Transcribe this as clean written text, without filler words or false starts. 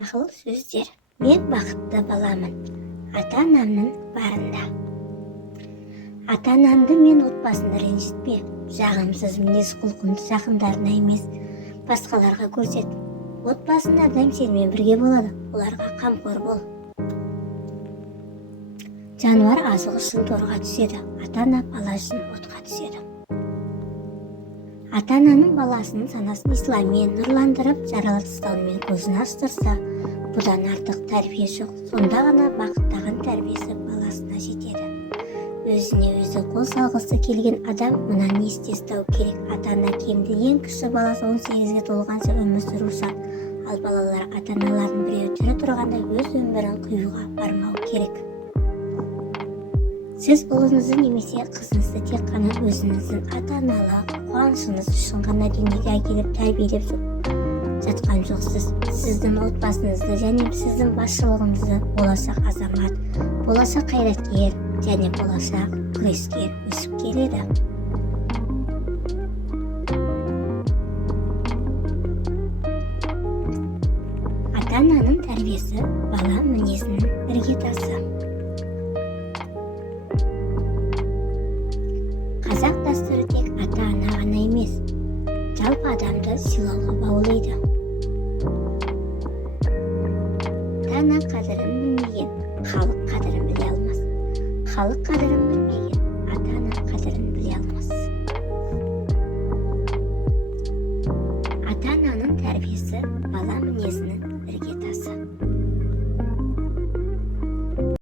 Ақыл сөздер. Мен бақытты баламын. Ата-анамның барында. Ата-анамды мен отбасында ренжітпе. Жағымсыз мінез құлқымды жақындарына емес, басқаларға көрсет. Отбасың әрдайым сенімен бірге болады. Оларға қамқор бол. Жануар азық үшін торға түседі. Ата-ана бала үшін отқа түседі. Ата-ананың баласының санасын исламмен нұрландырып, жаратылыстанумен көзін аштырса, бұдан артық тәрбие жоқ. Сонда ғана бақыттаған тәрбиесі баласына жетеді. Өзіне өзі қол салғысы келген адам мына не істеу керек. Ата-ана кемді ең кіші баласы 18-ге толғанша өмір сүру шарт. Ал балалар ата-аналардың біреуі тірі тұрғанда өз өмірін қиюға бармау керек. Сіз ұлыңызды немесе қызыңызды тек қана өзіңіздің ата-аналық қуанышыңыз үшін ғана дүниеге әкеліп тәрбиелеп жатқан жоқсыз. Сіздің отбасыңызды және сіздің басшылығыңызды болашақ азамат, болашақ қайраткер және болашақ күрескер өсіп келеді. Ата-ананың тәрбиесі бала мінезінің іргетасы. Қазақ дәстүрі тек ата-ана ғана емес, жалпы адамды сыйлауға баулиды. Ата-ана қадірін білмеген халық қадірін біле алмас. Халық қадірін білмеген ата-ана қадірін біле алмас. Ата-ананың тәрбиесі бала мінезінің іргетасы.